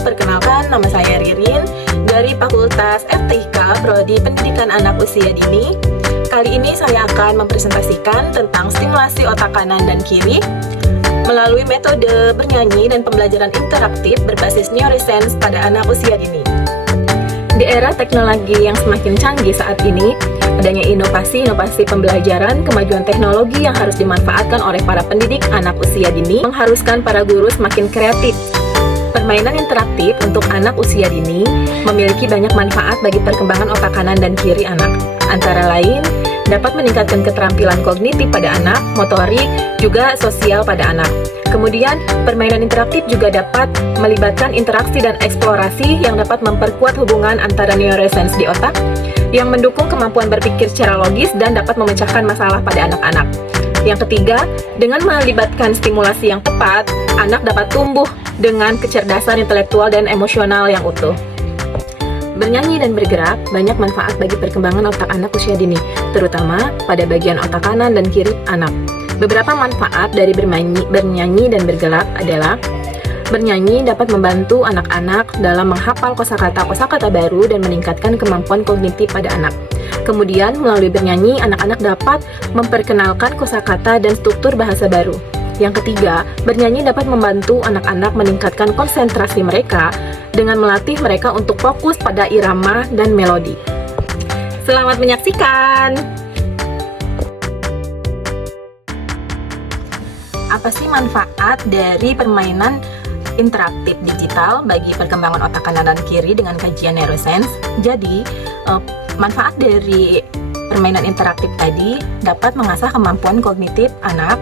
perkenalkan nama saya Ririn dari Fakultas FTIK Prodi Pendidikan Anak Usia Dini. Kali ini saya akan mempresentasikan tentang stimulasi otak kanan dan kiri melalui metode bernyanyi dan pembelajaran interaktif berbasis neuroscience pada anak usia dini. Di era teknologi yang semakin canggih saat ini, adanya inovasi-inovasi pembelajaran, kemajuan teknologi yang harus dimanfaatkan oleh para pendidik anak usia dini mengharuskan para guru semakin kreatif. Permainan interaktif untuk anak usia dini memiliki banyak manfaat bagi perkembangan otak kanan dan kiri anak. Antara lain, dapat meningkatkan keterampilan kognitif pada anak, motorik, juga sosial pada anak. Kemudian, permainan interaktif juga dapat melibatkan interaksi dan eksplorasi yang dapat memperkuat hubungan antara neuroscience di otak, yang mendukung kemampuan berpikir secara logis dan dapat memecahkan masalah pada anak-anak. Yang ketiga, dengan melibatkan stimulasi yang tepat, anak dapat tumbuh dengan kecerdasan intelektual dan emosional yang utuh. Bernyanyi dan bergerak banyak manfaat bagi perkembangan otak anak usia dini, terutama pada bagian otak kanan dan kiri anak. Beberapa manfaat dari bernyanyi dan bergerak adalah: bernyanyi dapat membantu anak-anak dalam menghafal kosakata baru dan meningkatkan kemampuan kognitif pada anak. Kemudian, melalui bernyanyi, anak-anak dapat memperkenalkan kosakata dan struktur bahasa baru. Yang ketiga, bernyanyi dapat membantu anak-anak meningkatkan konsentrasi mereka dengan melatih mereka untuk fokus pada irama dan melodi. Selamat menyaksikan! Apa sih manfaat dari permainan interaktif digital bagi perkembangan otak kanan dan kiri dengan kajian neuroscience? Jadi, manfaat dari permainan interaktif tadi dapat mengasah kemampuan kognitif anak,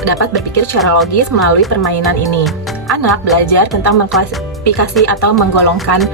dapat berpikir secara logis melalui permainan ini. Anak belajar tentang mengklasifikasi atau menggolongkan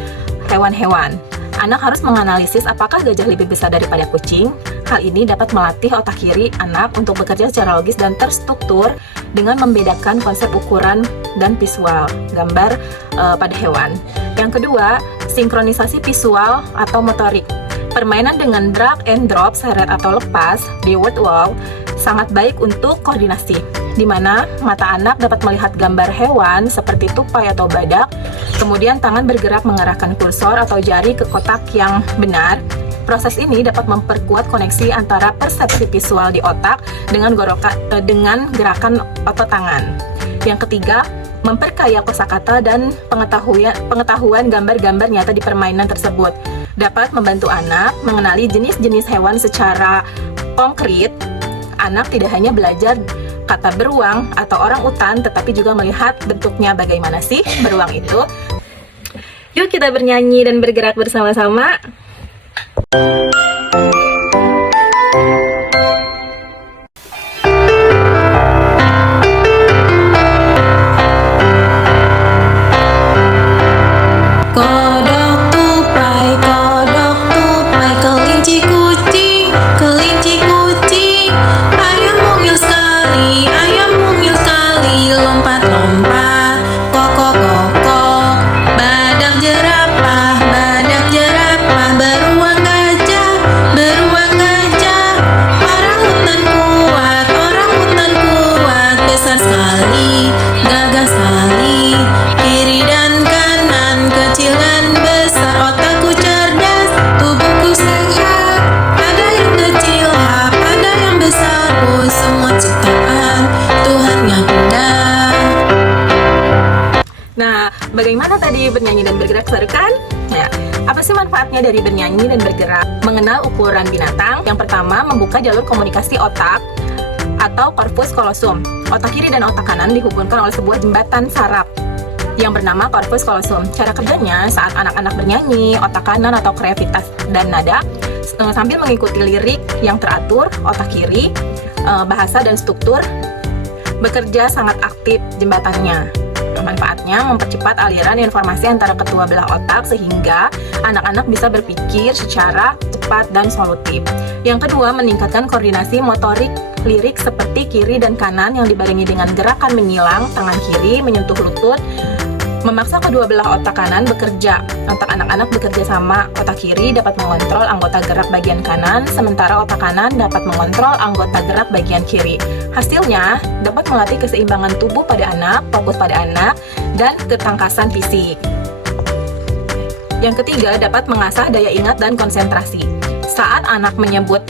hewan-hewan. Anak harus menganalisis apakah gajah lebih besar daripada kucing. Hal ini dapat melatih otak kiri anak untuk bekerja secara logis dan terstruktur dengan membedakan konsep ukuran dan visual gambar pada hewan. Yang kedua, sinkronisasi visual atau motorik. Permainan dengan drag and drop, seret atau lepas di word wall sangat baik untuk koordinasi, di mana mata anak dapat melihat gambar hewan seperti tupai atau badak, kemudian tangan bergerak mengarahkan kursor atau jari ke kotak yang benar. Proses ini dapat memperkuat koneksi antara persepsi visual di otak dengan gerakan otot tangan. Yang ketiga, memperkaya kosakata dan pengetahuan gambar-gambar nyata di permainan tersebut. Dapat membantu anak mengenali jenis-jenis hewan secara konkret. Anak tidak hanya belajar kata beruang atau orang utan, tetapi juga melihat bentuknya bagaimana sih beruang itu. Yuk kita bernyanyi dan bergerak bersama-sama. Nah, bagaimana tadi bernyanyi dan bergerak, seru kan? Nah, apa sih manfaatnya dari bernyanyi dan bergerak? Mengenal ukuran binatang. Yang pertama, membuka jalur komunikasi otak atau corpus callosum. Otak kiri dan otak kanan dihubungkan oleh sebuah jembatan saraf yang bernama corpus callosum. Cara kerjanya, saat anak-anak bernyanyi, otak kanan atau kreativitas dan nada sambil mengikuti lirik yang teratur, otak kiri, bahasa dan struktur bekerja sangat aktif jembatannya. Manfaatnya mempercepat aliran informasi antara kedua belah otak sehingga anak-anak bisa berpikir secara cepat dan solutif. Yang kedua, meningkatkan koordinasi motorik lirik seperti kiri dan kanan yang dibarengi dengan gerakan menyilang tangan kiri menyentuh lutut, memaksa kedua belah otak kanan bekerja. Otak anak-anak bekerja sama, otak kiri dapat mengontrol anggota gerak bagian kanan, sementara otak kanan dapat mengontrol anggota gerak bagian kiri. Hasilnya, dapat melatih keseimbangan tubuh pada anak, fokus pada anak, dan ketangkasan fisik. Yang ketiga, dapat mengasah daya ingat dan konsentrasi. Saat anak menyebut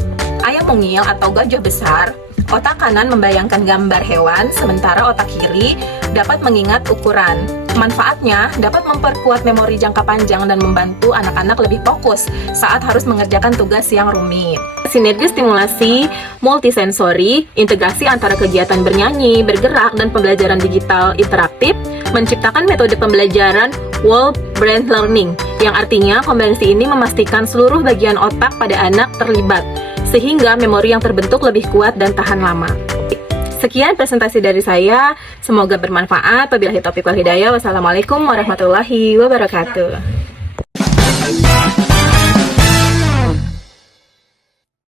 ayam mungil atau gajah besar, otak kanan membayangkan gambar hewan, sementara otak kiri dapat mengingat ukuran. Manfaatnya dapat memperkuat memori jangka panjang dan membantu anak-anak lebih fokus saat harus mengerjakan tugas yang rumit. Sinergi stimulasi multisensori, integrasi antara kegiatan bernyanyi, bergerak, dan pembelajaran digital interaktif menciptakan metode pembelajaran whole brain learning, yang artinya kombinasi ini memastikan seluruh bagian otak pada anak terlibat, sehingga memori yang terbentuk lebih kuat dan tahan lama. Sekian presentasi dari saya, semoga bermanfaat. Wabillahi taufiq wal hidayah. Wassalamualaikum warahmatullahi wabarakatuh.